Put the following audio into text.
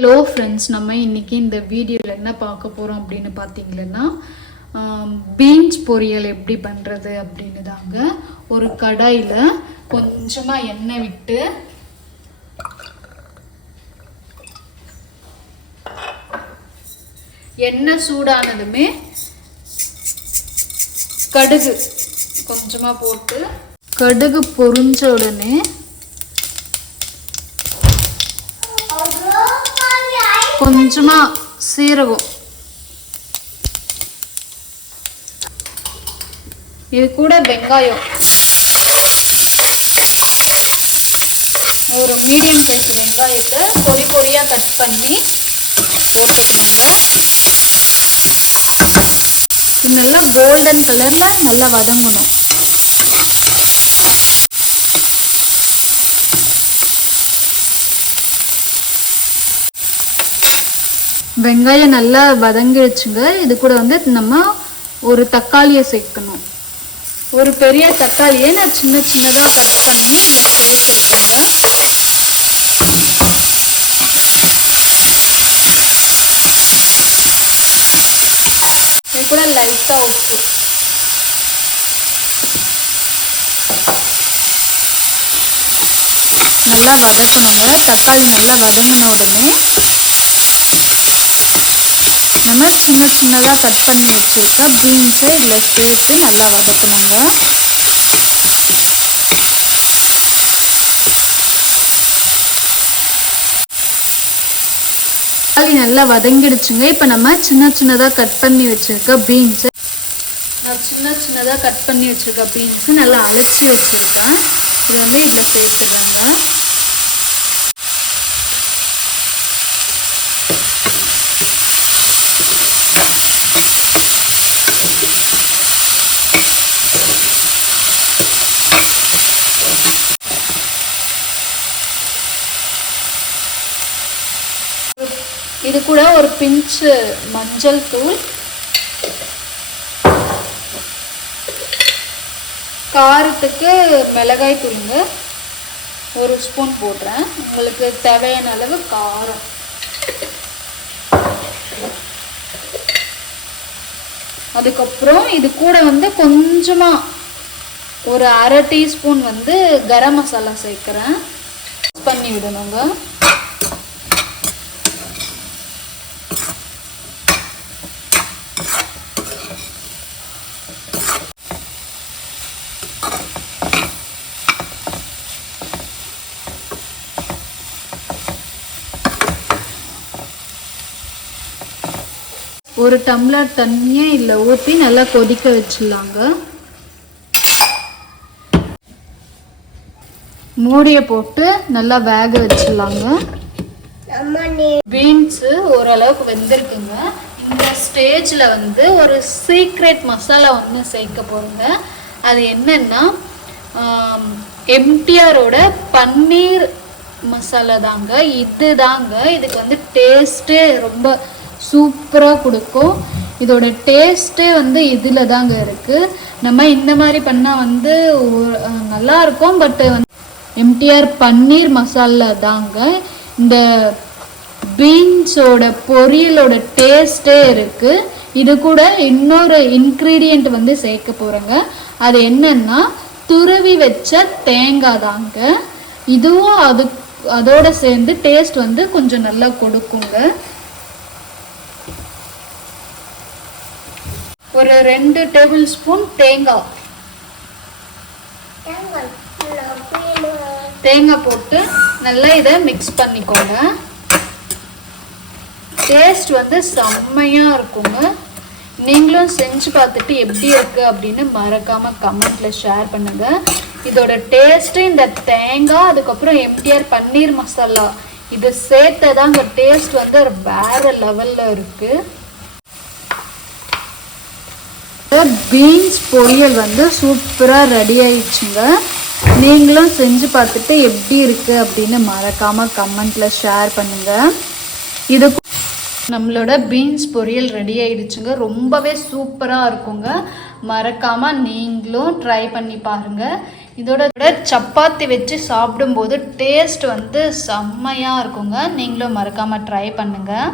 Hello friends, நம்ம இன்னைக்கு இந்த வீடியோவில் என்ன பார்க்க போகிறோம் அப்படின்னு பார்த்தீங்கன்னா பீன்ஸ் பொரியல் எப்படி பண்ணுறது அப்படின்னு தாங்க. ஒரு கடாயில் கொஞ்சமாக எண்ணெய் விட்டு எண்ணெய் சூடானதுமே கடுகு கொஞ்சமாக போட்டு கடுகு பொரிஞ்ச உடனே கொஞ்சமா சீரகம், இது கூட வெங்காயம், ஒரு மீடியம் சைஸ் வெங்காயத்தை பொடி பொடியா கட் பண்ணி போட்டுக்கணுங்க. நல்லா கோல்டன் கலர்ல நல்லா வதங்கணும். வெங்காயம் நல்லா வதங்கிடுச்சுங்க. இது கூட நம்ம ஒரு தக்காளியை சேர்க்கணும். ஒரு பெரிய தக்காளியை நான் சின்ன சின்னதாக கட் பண்ணி இதில் சேர்த்துருக்கேங்க. இது கூட லைட்டாக உப்பு, நல்லா வதக்கணுங்க. தக்காளி நல்லா வதங்கின உடனே நம்ம சின்ன சின்னதாக கட் பண்ணி வச்சுருக்க பீன்ஸை இதில் சேர்த்து நல்லா வதக்கணுங்க. தக்காளி நல்லா வதங்கிடுச்சுங்க. இப்போ நம்ம சின்ன சின்னதாக கட் பண்ணி வச்சுருக்க பீன்ஸை நல்லா அலசி வச்சுருக்கேன். இது இதில் சேர்த்துடுறாங்க. இது கூட ஒரு பிஞ்சு மஞ்சள் தூள், காரத்துக்கு மிளகாய் தூளுங்க ஒரு ஸ்பூன் போடுறேன். உங்களுக்கு தேவையான அளவு காரம். அதுக்கப்புறம் இது கூட கொஞ்சமா ஒரு அரை டீஸ்பூன் கரம் மசாலா சேர்க்கிறேன். பண்ணி விடணுங்க. ஒரு டம்ளர் தண்ணியை இதில் ஊற்றி நல்லா கொதிக்க வச்சிடலாங்க. மூடியை போட்டு நல்லா வேக வச்சிடலாங்க. பீன்ஸு ஓரளவுக்கு வெந்திருக்குங்க. இந்த ஸ்டேஜில் ஒரு சீக்ரெட் மசாலா ஒன்று சேர்க்க போகிறோங்க. அது என்னன்னா எம்டிஆரோட பன்னீர் மசாலா தாங்க. இது தாங்க இதுக்கு டேஸ்ட்டே ரொம்ப சூப்பராக கொடுக்கும். இதோட டேஸ்ட்டே இதில் தாங்க இருக்குது. நம்ம இந்த மாதிரி பண்ணால் நல்லா இருக்கும். பட் எம்டிஆர் பன்னீர் மசாலா தாங்க இந்த பீன்ஸோட பொரியலோட டேஸ்ட்டே இருக்குது. இது கூட இன்னொரு இன்க்ரீடியண்ட் சேர்க்க போகிறேங்க. அது என்னன்னா துருவி வச்ச தேங்காய் தாங்க. இதுவும் அதோட சேர்ந்து டேஸ்ட் கொஞ்சம் நல்லா கொடுக்குங்க. ஒரு 2 டேபிள் ஸ்பூன் தேங்காய் போட்டு நல்லா இதை மிக்ஸ் பண்ணிக்கோங்க. டேஸ்ட் செம்மையா இருக்குங்க. நீங்களும் செஞ்சு பார்த்துட்டு எப்படி இருக்கு அப்படின்னு மறக்காம கமெண்ட்ல ஷேர் பண்ணுங்க. இதோட டேஸ்ட் இந்த தேங்காய் அதுக்கப்புறம் எம்டிஆர் பன்னீர் மசாலா இது சேர்த்ததாங்க டேஸ்ட் வேற லெவல்ல இருக்கு. பீன்ஸ் பொரியல் சூப்பராக ரெடி ஆயிடுச்சுங்க. நீங்களும் செஞ்சு பார்த்துட்டு எப்படி இருக்கு அப்படின்னு மறக்காம கமெண்ட்ல ஷேர் பண்ணுங்க. இது நம்மளோட பீன்ஸ் பொரியல் ரெடி ஆயிடுச்சுங்க. ரொம்பவே சூப்பராக இருக்குங்க. மறக்காம நீங்களும் ட்ரை பண்ணி பாருங்க. இதோட சப்பாத்தி வச்சு சாப்பிடும்போது டேஸ்ட் வந்து செம்மையாக இருக்குங்க. நீங்களும் மறக்காமல் ட்ரை பண்ணுங்கள்.